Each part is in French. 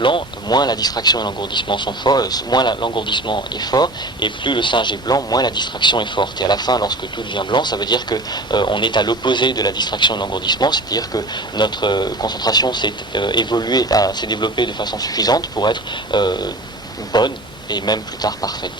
blanc, moins la distraction et l'engourdissement sont forts, moins l'engourdissement est fort, et plus le singe est blanc, moins la distraction est forte. Et à la fin, lorsque tout devient blanc, ça veut dire que on est à l'opposé de la distraction et de l'engourdissement, c'est-à-dire que notre concentration s'est s'est développée de façon suffisante pour être bonne et même plus tard parfaite.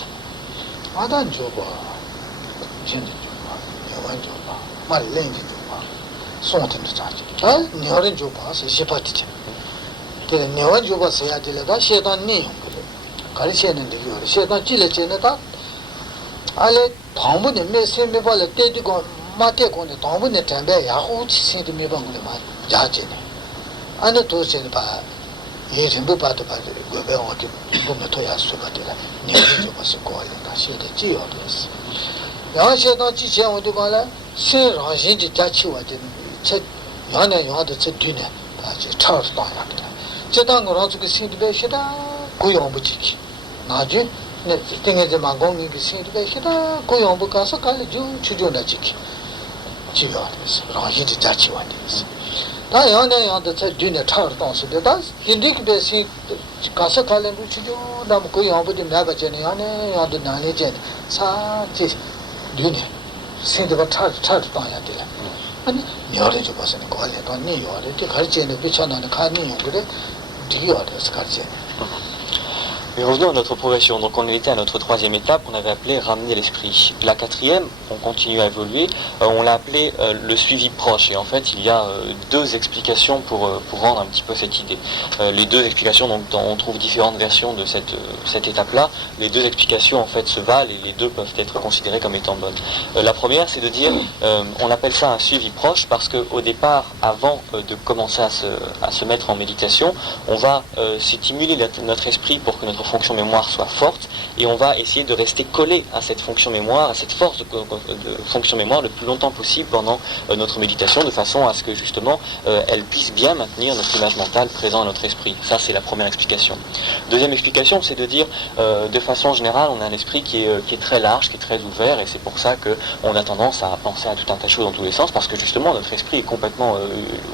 Mais revenons à notre progression. Donc on était à notre troisième étape, on avait appelé ramener l'esprit. La quatrième, on continue à évoluer, on l'a appelé le suivi proche. Et en fait, il y a deux explications pour rendre un petit peu cette idée. Les deux explications, donc on trouve différentes versions de cette étape-là. Les deux explications en fait se valent et les deux peuvent être considérées comme étant bonnes. La première, c'est de dire, on appelle ça un suivi proche parce qu'au départ, avant de commencer à se mettre en méditation, on va stimuler notre esprit pour que notre fonction mémoire soit forte et on va essayer de rester collé à cette fonction mémoire, à cette force de fonction mémoire le plus longtemps possible pendant notre méditation de façon à ce que justement elle puisse bien maintenir notre image mentale présente dans notre esprit. Ça c'est la première explication. Deuxième explication, c'est de dire de façon générale on a un esprit qui est très large, qui est très ouvert et c'est pour ça qu'on a tendance à penser à tout un tas de choses dans tous les sens parce que justement notre esprit est complètement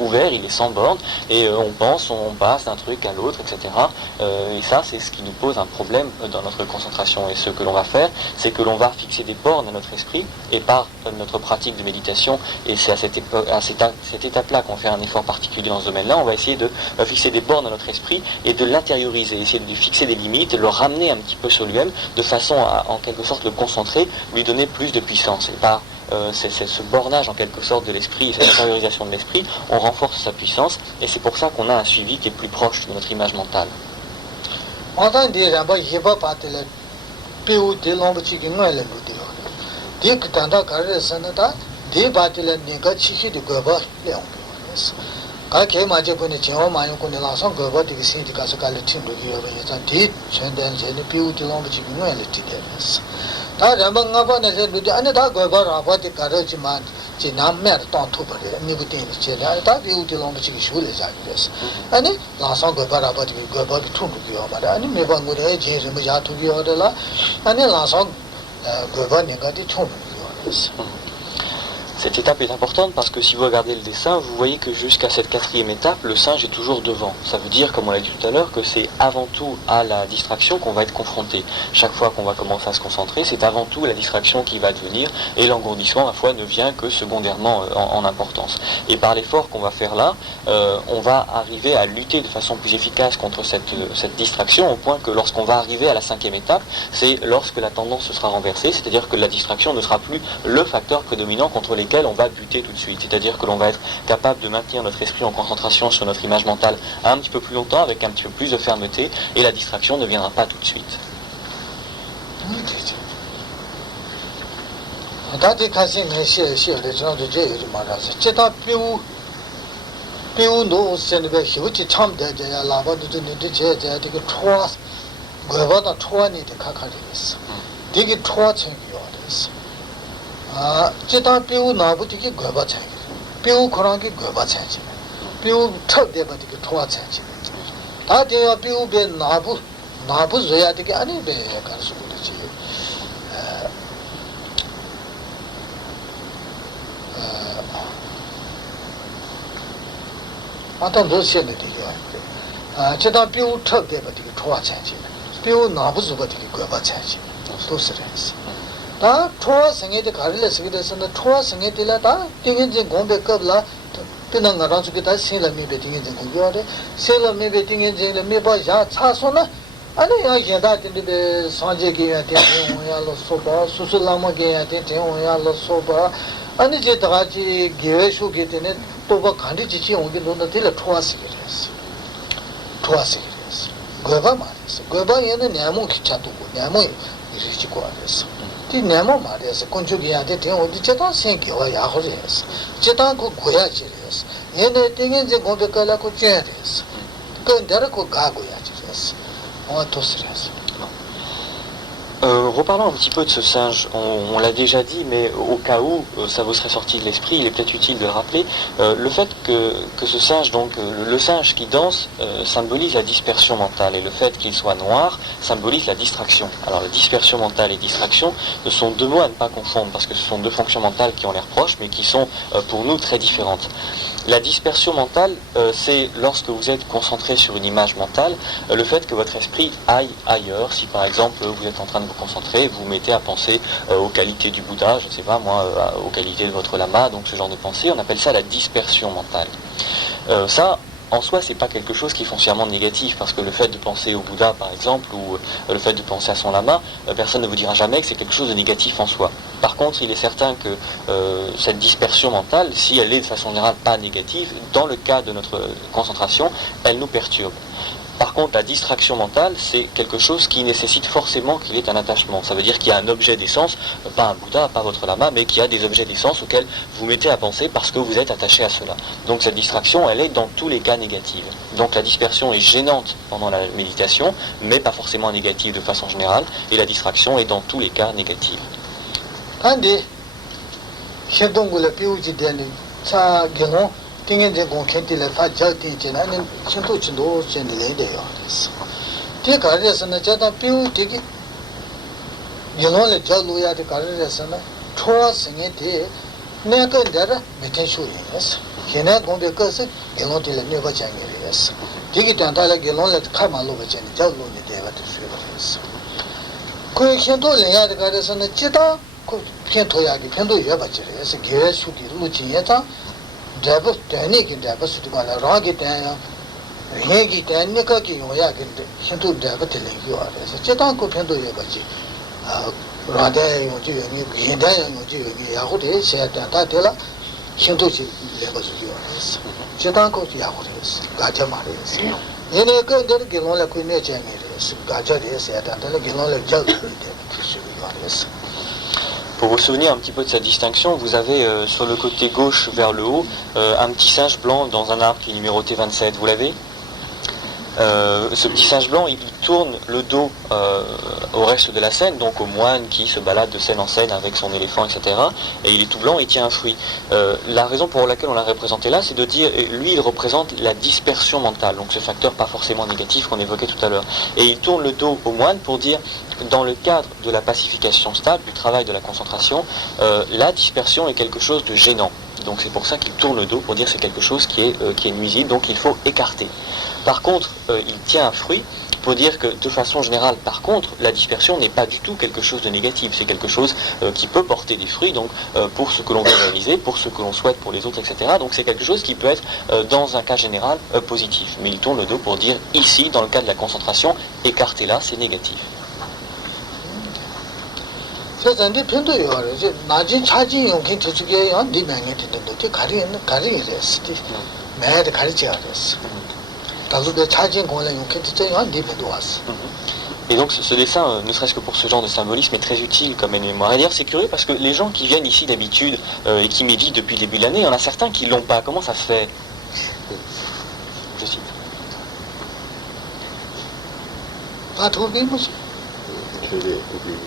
ouvert, il est sans borne et on pense, on passe d'un truc à l'autre, etc. Et ça c'est ce qui nous pose un problème dans notre concentration. Et ce que l'on va faire, c'est que l'on va fixer des bornes à notre esprit, et par notre pratique de méditation, et c'est à cette étape-là qu'on fait un effort particulier dans ce domaine-là, on va essayer de fixer des bornes à notre esprit et de l'intérioriser, essayer de fixer des limites, de le ramener un petit peu sur lui-même, de façon à, en quelque sorte, le concentrer, lui donner plus de puissance. Et par c'est ce bornage en quelque sorte de l'esprit, cette intériorisation de l'esprit, on renforce sa puissance, et c'est pour ça qu'on a un suivi qui est plus proche de notre image mentale. Όταν τη ραμπά γεβά πατελ πιου τη λόμπ τσίκι νοέλε λουδιο τη κτάντα καρέ σαντα τη πατελ νικα τσίκι τη γεβά λέον 가게 맞아 보니 제가 많이 보니 나서 그거 되게 신기가 가서 팀도 기어서 뒤 전된 전에 비우들랑 지금 왜를 뛰겠어 다 잠방가 봐내서 누디 안에 다 그거 아버지 가르지만 지 남매 돈토버리 니부터 제가 다 비우들랑 지금 쇼를 자기랬어 아니 나서 그거 아버지 그거 통도 기어 말아 아니 매번 거래 제일 뭐 야투기 어들라 아니 나서 그거 내가 뒤 총도 기어랬어 Cette étape est importante parce que si vous regardez le dessin, vous voyez que jusqu'à cette quatrième étape, le singe est toujours devant. Ça veut dire, comme on l'a dit tout à l'heure, que c'est avant tout à la distraction qu'on va être confronté. Chaque fois qu'on va commencer à se concentrer, c'est avant tout la distraction qui va devenir, et l'engourdissement, ma foi, ne vient que secondairement en importance. Et par l'effort qu'on va faire là, on va arriver à lutter de façon plus efficace contre cette distraction, au point que lorsqu'on va arriver à la cinquième étape, c'est lorsque la tendance se sera renversée, c'est-à-dire que la distraction ne sera plus le facteur prédominant contre lesquels on va buter tout de suite, c'est-à-dire que l'on va être capable de maintenir notre esprit en concentration sur notre image mentale un petit peu plus longtemps, avec un petit peu plus de fermeté, et la distraction ne viendra pas tout de suite. 지다 비우 나부티기 거바 차이 비우 코랑기 거바 차이 비우 턱대버티기 토와 차이 다대야 비우베 나부 줘야되게 아니 배 가서 그러지 아단 도시에 되게 제가 비우 턱대 버티기 좋아 찬지 비우 나부즈 버티기 거봐 찬지 또 쓰레스 다 좋아 생애데 가르레 쓰기데서는 좋아 생애데라 다 띵인지 공배 겁라 그냥 나랑주게 다 신라미 베팅인지 공교래 신라미 베팅인지 메바 야 차소나 아니 야 현다인데 산제기야 대용야로 소바 수술라마게야 대용야로 소바 아니 제 다같이 계획속에 되는 또바 간디지치 온게 논다 될 좋았으리스 좋았으리스 거바 말이스 거바 얘는 내모 기차도고 내모 이리지고 알았어 이 내모 말이스 건축이야 대용 어디 제가 생겨야 야호리스 제가 그 고야지리스 얘네 땡인지 고백하려고 째리스 그 데르고 가고야지리스 Reparlons un petit peu de ce singe, on l'a déjà dit, mais au cas où ça vous serait sorti de l'esprit, il est peut-être utile de le rappeler, le fait que ce singe, donc le singe qui danse, symbolise la dispersion mentale, et le fait qu'il soit noir symbolise la distraction. Alors la dispersion mentale et distraction, ce sont deux mots à ne pas confondre, parce que ce sont deux fonctions mentales qui ont l'air proches, mais qui sont pour nous très différentes. La dispersion mentale, c'est lorsque vous êtes concentré sur une image mentale, le fait que votre esprit aille ailleurs. Si par exemple vous êtes en train de vous concentrer, vous vous mettez à penser aux qualités du Bouddha, je ne sais pas moi, aux qualités de votre lama, donc ce genre de pensée, on appelle ça la dispersion mentale. Ça, en soi, c'est pas quelque chose qui est foncièrement négatif, parce que le fait de penser au Bouddha, par exemple, ou le fait de penser à son lama, personne ne vous dira jamais que c'est quelque chose de négatif en soi. Par contre, il est certain que cette dispersion mentale, si elle est de façon générale pas négative, dans le cas de notre concentration, elle nous perturbe. Par contre, la distraction mentale, c'est quelque chose qui nécessite forcément qu'il y ait un attachement. Ça veut dire qu'il y a un objet d'essence, pas un Bouddha, pas votre lama, mais qu'il y a des objets d'essence auxquels vous mettez à penser parce que vous êtes attaché à cela. Donc cette distraction, elle est dans tous les cas négative. Donc la dispersion est gênante pendant la méditation, mais pas forcément négative de façon générale, et la distraction est dans tous les cas négative. 띵인제 공캔티를 다 저티지는 신도 진도 진리래요. 그래서 대가에서는 저다 비우 되게 영원을 저루야 될 가르에서는 초생에 대 내가 내가 메테쇼예요. 걔네 공대 것을 영원들 내가 장이래요. 되게 단단하게 영원을 카말로 버전 저루네 대가 됐어요. 그 신도를 해야 될 가르에서는 지다 그 편도야기 편도여 버지래요. 계획수기 루진에다 Jabba Tani can Jabba Sutimala, Ragi Tanya, Hegi Tanika, Yoyaki, Hindu Jabba telling you are as a Chetanko Pendo Yabaji, Rada Yoji, Hinda Yoji, Yahudi, said Tatela, Hindu Lebas yours. Chetanko Yahudis, Gajamaris. In a good Gilola Queen Jamiris, Gajaris, said Antala Gilola Jug, Pour vous souvenir un petit peu de cette distinction, vous avez sur le côté gauche vers le haut un petit singe blanc dans un arbre qui est numéroté 27, vous l'avez ? Ce petit singe blanc, il tourne le dos au reste de la scène, donc au moine qui se balade de scène en scène avec son éléphant, etc. Et il est tout blanc et il tient un fruit. La raison pour laquelle on l'a représenté là, c'est de dire, lui, il représente la dispersion mentale, donc ce facteur pas forcément négatif qu'on évoquait tout à l'heure. Et il tourne le dos au moine pour dire, dans le cadre de la pacification stable, du travail de la concentration, la dispersion est quelque chose de gênant. Donc c'est pour ça qu'il tourne le dos, pour dire que c'est quelque chose qui est nuisible, donc il faut écarter. Par contre, il tient un fruit pour dire que de façon générale, par contre, la dispersion n'est pas du tout quelque chose de négatif, c'est quelque chose qui peut porter des fruits, donc pour ce que l'on veut réaliser, pour ce que l'on souhaite pour les autres, etc. Donc c'est quelque chose qui peut être, dans un cas général, positif. Mais il tourne le dos pour dire, ici, dans le cas de la concentration, écartez-la, c'est négatif. 세상에 편도요. 이제 나지 차지 용기 저쪽에 한 디명이 되는데 가리래스. 매일 가리지 않았어. 다루게 차지 공을 용기 저쪽에 한 디명도 왔어. Et donc ce dessin, ne serait-ce que pour ce genre de symbolisme, est très utile comme mémoire. Et d'ailleurs c'est curieux parce que les gens qui viennent ici d'habitude et qui méditent depuis le début de l'année, il y en a certains qui l'ont pas. Comment ça se fait? Je cite. Pas trop bien, monsieur. Je l'ai oublié.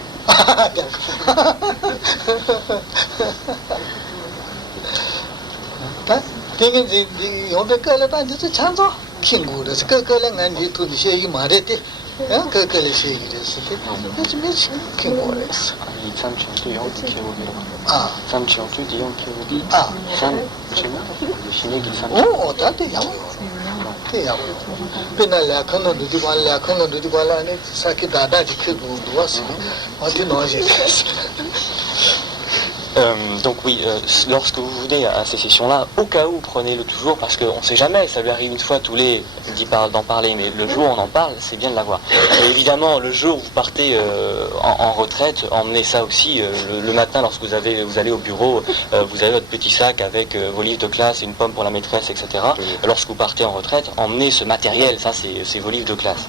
땡이 용백깔에 반드시 찬서 킹구르스 그걸랑 안지 또 시기 말했대 그걸에 시기랬어 그래서 미치 킹구르스 오 다들 야오 ya pena la kana du di la kana du di la ne saki dada di ke du was ati no je Donc oui, lorsque vous venez à ces sessions-là, au cas où, prenez-le toujours, parce qu'on ne sait jamais, ça lui arrive une fois tous les, d'en parler, mais le jour où on en parle, c'est bien de l'avoir. Et évidemment, le jour où vous partez en retraite, emmenez ça aussi. Le matin, lorsque vous allez au bureau, vous avez votre petit sac avec vos livres de classe, une pomme pour la maîtresse, etc. Lorsque vous partez en retraite, emmenez ce matériel, ça c'est vos livres de classe.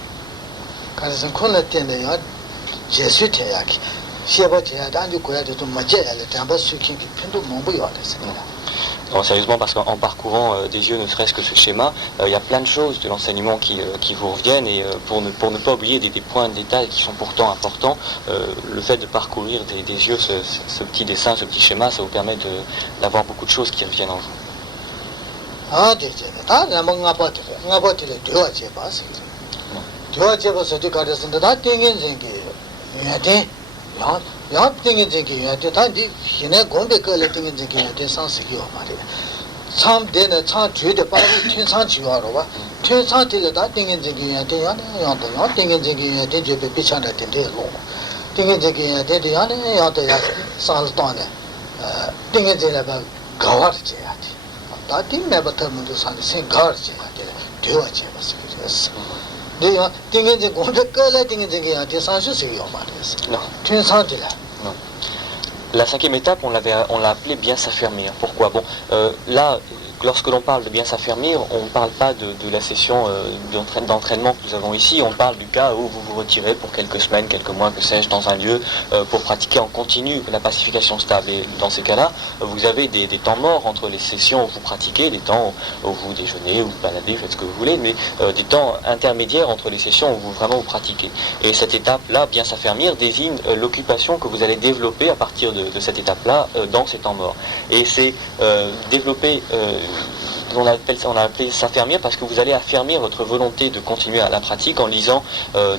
Non, sérieusement, parce qu'en parcourant des yeux ne serait-ce que ce schéma, il y a plein de choses de l'enseignement qui vous reviennent, et pour ne pas oublier des points de détail qui sont pourtant importants, le fait de parcourir des yeux ce petit dessin, ce petit schéma, ça vous permet d'avoir beaucoup de choses qui reviennent en vous. Non. La cinquième étape, on l'a appelée bien s'affermir. Pourquoi? Bon, là, lorsque l'on parle de bien s'affermir, on ne parle pas de la session d'entraînement que nous avons ici, on parle du cas où vous vous retirez pour quelques semaines, quelques mois, que sais-je, dans un lieu pour pratiquer en continu la pacification stable. Et dans ces cas-là, vous avez des temps morts entre les sessions où vous pratiquez, des temps où vous déjeunez, où vous baladez, faites ce que vous voulez, mais des temps intermédiaires entre les sessions où vous vous pratiquez. Et cette étape-là, bien s'affermir, désigne l'occupation que vous allez développer à partir de cette étape-là dans ces temps morts. Et c'est développer... on a appelé s'affermir parce que vous allez affermir votre volonté de continuer à la pratique en lisant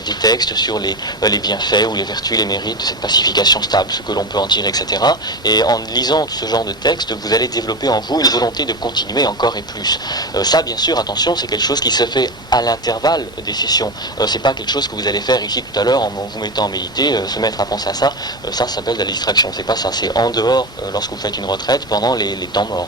des textes sur les bienfaits ou les vertus, les mérites de cette pacification stable, ce que l'on peut en tirer, etc. Et en lisant ce genre de texte, vous allez développer en vous une volonté de continuer encore et plus. Ça, bien sûr, attention, c'est quelque chose qui se fait à l'intervalle des sessions. C'est pas quelque chose que vous allez faire ici tout à l'heure en vous mettant à méditer, se mettre à penser à ça. Ça s'appelle de la distraction. C'est pas ça. C'est en dehors, lorsque vous faites une retraite, pendant les temps morts.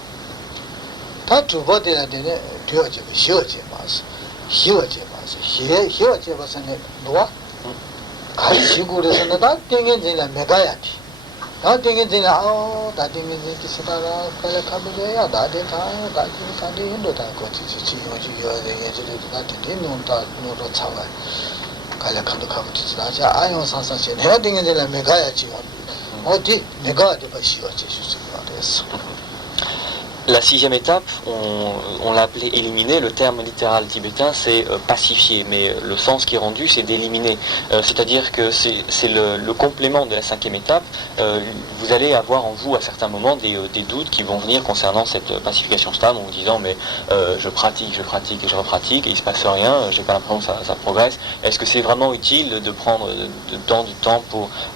La sixième étape, on l'a appelée éliminer. Le terme littéral tibétain, c'est pacifier, mais le sens qui est rendu, c'est d'éliminer. C'est-à-dire que c'est le complément de la cinquième étape. Vous allez avoir en vous, à certains moments, des doutes qui vont venir concernant cette pacification stable, en vous disant, mais je pratique et je repratique, et il ne se passe rien, j'ai pas l'impression que ça progresse. Est-ce que c'est vraiment utile de prendre du temps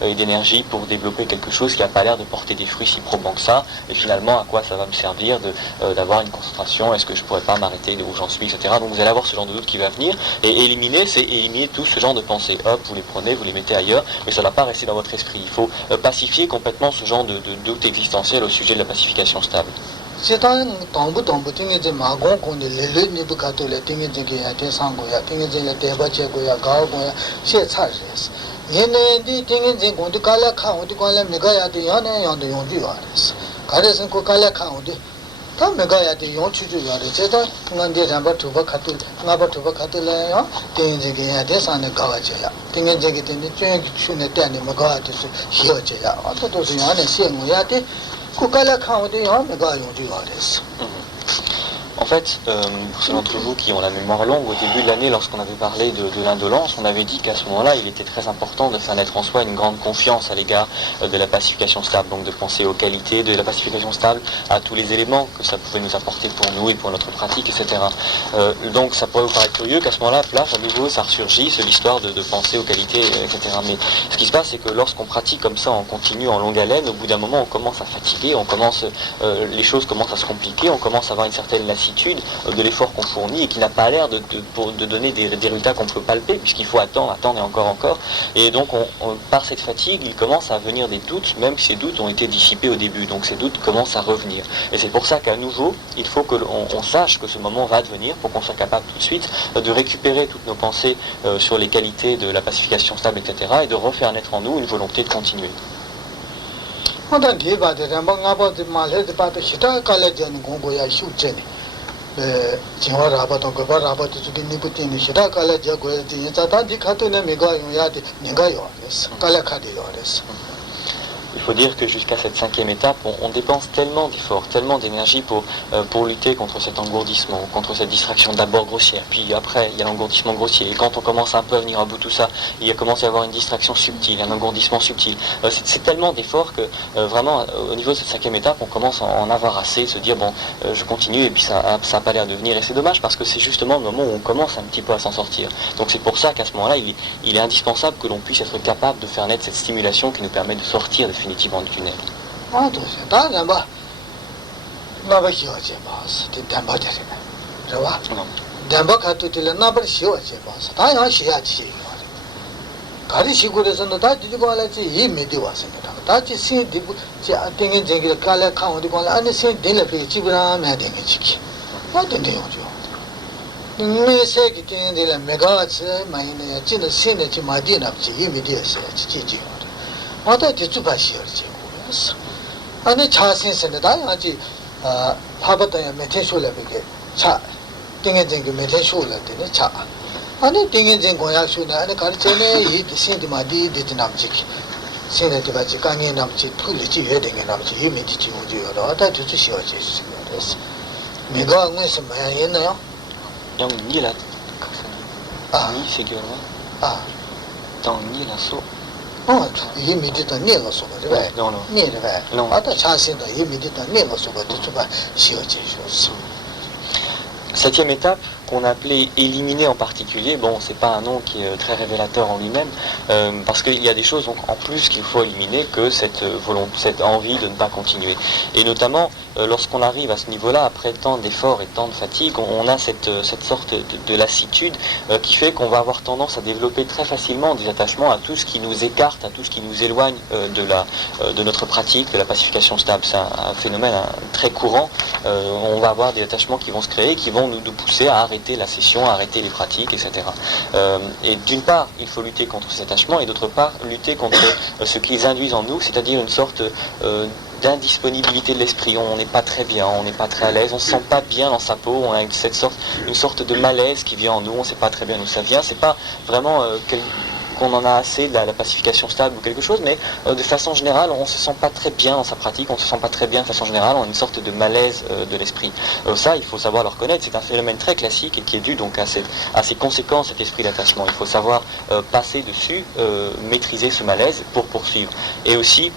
et d'énergie pour développer quelque chose qui n'a pas l'air de porter des fruits si probants que ça, et finalement, à quoi ça va me servir d'avoir une concentration, est-ce que je pourrais pas m'arrêter où j'en suis, etc. Donc vous allez avoir ce genre de doute qui va venir, et éliminer, c'est éliminer tout ce genre de pensées. Hop, vous les prenez, vous les mettez ailleurs, mais ça ne va pas rester dans votre esprit. Il faut pacifier complètement ce genre de doute existentiel au sujet de la pacification stable. En fait, pour ceux d'entre vous qui ont la mémoire longue, au début de l'année, lorsqu'on avait parlé de l'indolence, on avait dit qu'à ce moment-là, il était très important de faire naître en soi une grande confiance à l'égard de la pacification stable, donc de penser aux qualités de la pacification stable, à tous les éléments que ça pouvait nous apporter pour nous et pour notre pratique, etc. Donc ça pourrait vous paraître curieux qu'à ce moment-là, à nouveau, ça ressurgisse l'histoire de penser aux qualités, etc. Mais ce qui se passe, c'est que lorsqu'on pratique comme ça, on continue en longue haleine, au bout d'un moment, on commence à fatiguer, les choses commencent à se compliquer, on commence à avoir une certaine lassitude, lassitude de l'effort qu'on fournit et qui n'a pas l'air de donner des résultats qu'on peut palper, puisqu'il faut attendre et encore. Et donc, par cette fatigue, il commence à venir des doutes, même si ces doutes ont été dissipés au début. Donc, ces doutes commencent à revenir. Et c'est pour ça qu'à nouveau, il faut qu'on sache que ce moment va advenir, pour qu'on soit capable tout de suite de récupérer toutes nos pensées sur les qualités de la pacification stable, etc., et de refaire naître en nous une volonté de continuer. Il faut dire que jusqu'à cette 5e étape, on dépense tellement d'efforts, tellement d'énergie pour lutter contre cet engourdissement, contre cette distraction d'abord grossière, puis après il y a l'engourdissement grossier, et quand on commence un peu à venir à bout de tout ça, il commence à y avoir une distraction subtile, un engourdissement subtil. C'est tellement d'efforts que vraiment au niveau de cette 5e étape, on commence à en avoir assez, de se dire bon, je continue, et puis ça n'a pas l'air de venir, et c'est dommage parce que c'est justement le moment où on commence un petit peu à s'en sortir. Donc c'est pour ça qu'à ce moment-là, il est indispensable que l'on puisse être capable de faire naître cette stimulation qui nous permet de sortir définitivement du tunnel. 아니 차신선다 아지 파바다야 메테쇼라베게 차 땡겐쟁게 메테쇼라데네 차 아니 땡겐쟁 고야쇼나 아니 가르체네 이 신디마디 디드남지키 신데바지 강에 남지 풀리지 해되게 남지 이미지 오지요라 아다 주시어지 그래서 내가 응해서 뭐야 했나요? 영 니라 니 figure dans ni la so 이 미디다 내가 소거래. 내가. 아다 차신도 이 미디다 내가 소거래. 좀 쉬어지셔서. 7e étape, qu'on a appelé éliminer en particulier, bon, c'est pas un nom qui est très révélateur en lui-même, parce qu'il y a des choses donc, en plus qu'il faut éliminer que cette envie de ne pas continuer. Et notamment, lorsqu'on arrive à ce niveau-là, après tant d'efforts et tant de fatigue, on a cette sorte de lassitude qui fait qu'on va avoir tendance à développer très facilement des attachements à tout ce qui nous écarte, à tout ce qui nous éloigne de notre pratique, de la pacification stable. C'est un phénomène très courant. On va avoir des attachements qui vont se créer, qui vont nous pousser à arrêter la session, à arrêter les pratiques, etc. Et d'une part, il faut lutter contre ces attachements, et d'autre part, lutter contre ce qu'ils induisent en nous, c'est-à-dire une sorte d'indisponibilité de l'esprit. On n'est pas très bien, on n'est pas très à l'aise, on ne se sent pas bien dans sa peau, on a une sorte de malaise qui vient en nous, on ne sait pas très bien d'où ça vient. C'est pas vraiment qu'on en a assez de la pacification stable ou quelque chose, mais de façon générale, on ne se sent pas très bien dans sa pratique, on ne se sent pas très bien de façon générale, on a une sorte de malaise de l'esprit. Ça, il faut savoir le reconnaître, c'est un phénomène très classique et qui est dû donc à ces conséquences, cet esprit d'attachement. Il faut savoir passer dessus, maîtriser ce malaise pour poursuivre. Et aussi,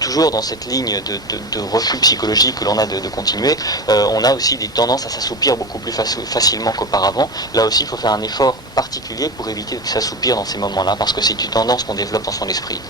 toujours dans cette ligne de refus psychologique que l'on a de continuer, on a aussi des tendances à s'assoupir beaucoup plus facilement qu'auparavant. Là aussi, il faut faire un effort particulier pour éviter de s'assoupir dans ces moments-là, parce que c'est une tendance qu'on développe dans son esprit.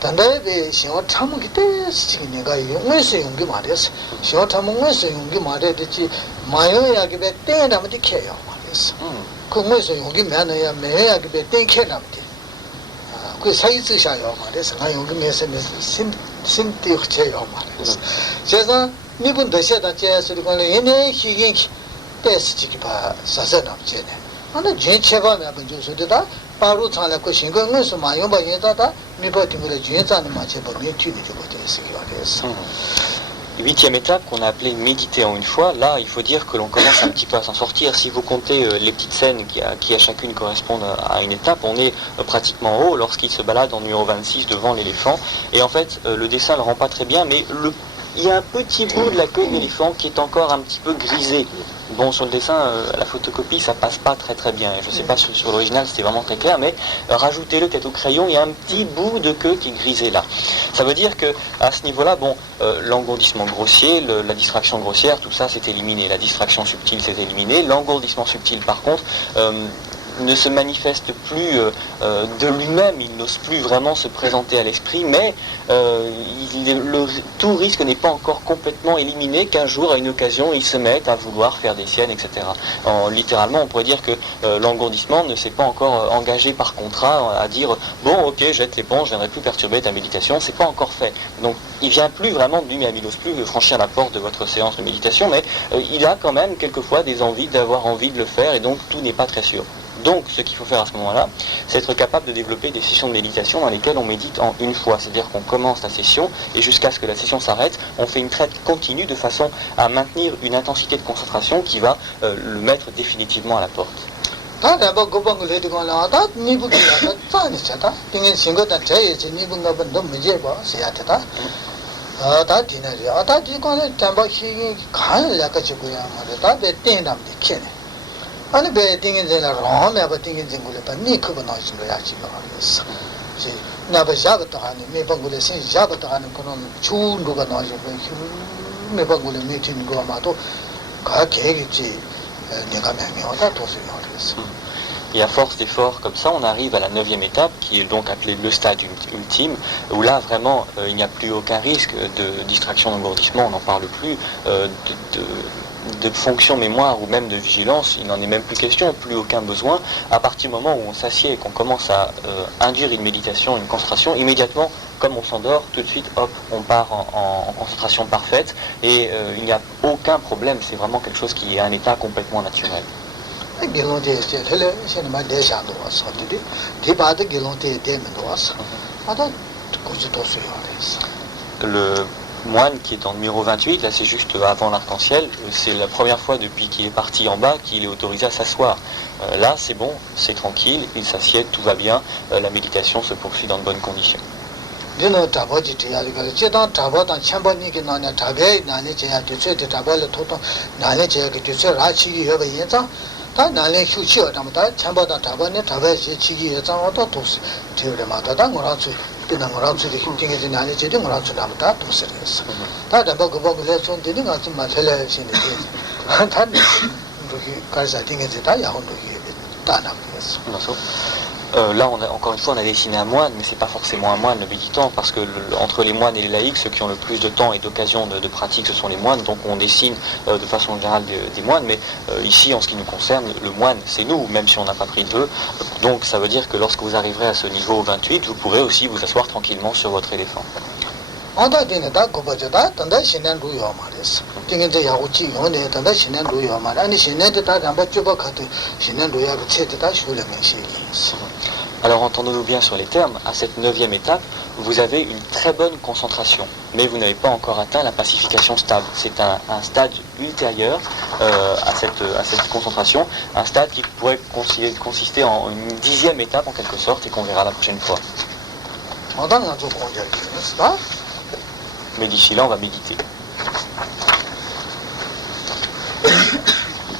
단다에 시어 참기 때 시기가 용에서 용기 말이었어. 시어 참용에서 용기 말이었지. 마요야게 때나면 돼요 말이었어. 그거에서 용기 면해야 매야게 땡켜나면 돼. 그 사이즈 샤요 말이었어. 나 용기 매서 신티 쳐요 말이었어. 제가 미분 더셔다 제스를 걸에 얘네 희긴 때스지기 봐 사서남제네. 하나 제체가 면 주소되다. 바로 차라고 신경을 좀 많이 봐야다. 미버팅을 주의자는 맞게 보면 뒤에 좀 어떻게 쓰기가 됐어. Huitième étape qu'on a appelée méditer en une fois. Là, il faut dire que l'on commence un petit peu à s'en sortir. Si vous comptez les petites scènes qui à chacune correspondent à une étape, on est pratiquement en haut lorsqu'il se balade en numéro 26 devant l'éléphant. Et en fait, le dessin ne le rend pas très bien, mais il y a un petit bout de la queue de l'éléphant qui est encore un petit peu grisé. Bon, sur le dessin, la photocopie, ça passe pas très très bien. Je ne sais pas sur l'original, c'était vraiment très clair, mais rajoutez-le peut-être au crayon, il y a un petit bout de queue qui est grisé là. Ça veut dire que à ce niveau-là, bon, l'engourdissement grossier, la distraction grossière, tout ça, c'est éliminé. La distraction subtile, c'est éliminé. L'engourdissement subtil, par contre, ne se manifeste plus de lui-même, il n'ose plus vraiment se présenter à l'esprit, mais tout risque n'est pas encore complètement éliminé, qu'un jour, à une occasion, il se mette à vouloir faire des siennes, etc. Littéralement, on pourrait dire que l'engourdissement ne s'est pas encore engagé par contrat à dire « bon, ok, jette l'éponge, je ne viendrai plus perturber ta méditation », c'est pas encore fait. Donc, il vient plus vraiment de lui-même, il n'ose plus franchir la porte de votre séance de méditation, mais il a quand même quelquefois des envies d'avoir envie de le faire, et donc tout n'est pas très sûr. Donc, ce qu'il faut faire à ce moment-là, c'est être capable de développer des sessions de méditation dans lesquelles on médite en une fois. C'est-à-dire qu'on commence la session et jusqu'à ce que la session s'arrête, on fait une traite continue de façon à maintenir une intensité de concentration qui va le mettre définitivement à la porte. 아니 배 띵인제나 로메 바 띵인제고래 바 니크고 나지로 야지로 하겠어. 지 나바 잡았다 하니 메방고래 신 잡았다 하는 그런 추운도가 나지고 메방고래 미팅 거 아마도 가 계획이지 내가 명명하다 도스이 하겠어. Et à force d'efforts comme ça, on arrive à la 9e étape, qui est donc appelée le stade ultime, où là vraiment il n'y a plus aucun risque de distraction, d'engourdissement, on n'en parle plus, de fonction mémoire ou même de vigilance, il n'en est même plus question, plus aucun besoin. À partir du moment où on s'assied et qu'on commence à induire une méditation, une concentration, immédiatement, comme on s'endort, tout de suite, hop, on part en concentration parfaite et il n'y a aucun problème, c'est vraiment quelque chose qui est un état complètement naturel. Le moine qui est en numéro 28, là c'est juste avant l'arc-en-ciel, c'est la première fois depuis qu'il est parti en bas qu'il est autorisé à s'asseoir. Là c'est bon, c'est tranquille, il s'assied, tout va bien, la méditation se poursuit dans de bonnes conditions. Là, encore une fois, on a dessiné un moine, mais c'est pas forcément un moine, le méditant, parce que entre les moines et les laïcs, ceux qui ont le plus de temps et d'occasion de pratique, ce sont les moines, donc on dessine de façon générale des moines, mais ici, en ce qui nous concerne, le moine, c'est nous, même si on n'a pas pris de vœux. Donc ça veut dire que lorsque vous arriverez à ce niveau 28, vous pourrez aussi vous asseoir tranquillement sur votre éléphant. Alors entendons-nous bien sur les termes, à cette 9e étape, vous avez une très bonne concentration, mais vous n'avez pas encore atteint la pacification stable. C'est un stade ultérieur à cette concentration, un stade qui pourrait consister en une 10e étape en quelque sorte et qu'on verra la prochaine fois. Mais d'ici là, on va méditer.